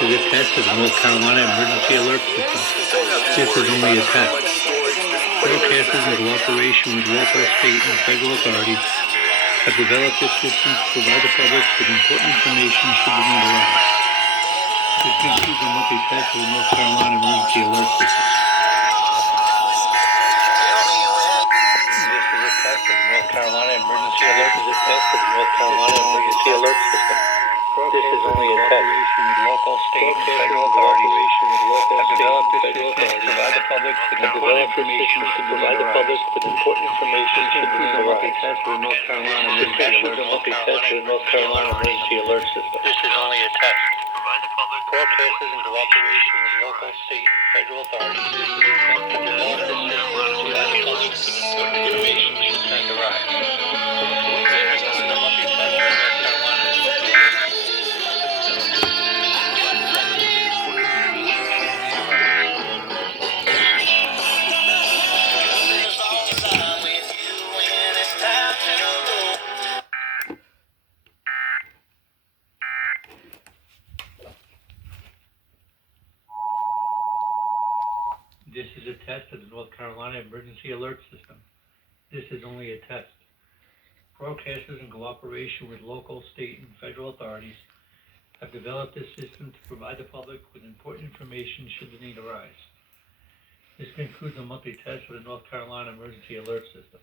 is a test of the North Carolina Emergency Alert System. This is only a test. Broadcasters in cooperation with local, state, and federal authorities have developed this system to provide the public with important information should the need arise. This includes a monthly test of the North Carolina Emergency Alert System. This is a test of the North Carolina Emergency Alert System. This is only a test. With local, state, and federal authorities have developed this system to provide the public with important information should the need arise. This includes a monthly test of the North Carolina Emergency Alert System. This is only a test. Broadcasters in cooperation with local, state, and federal authorities have developed this system to provide the public with important information should the need arise. This includes a monthly test of the North Carolina Emergency Alert System. This is a test of the North Carolina Emergency Alert System. This is only a test. Broadcasters in cooperation with local, state, and federal authorities have developed this system to provide the public with important information should the need arise. This concludes a monthly test of the North Carolina Emergency Alert System.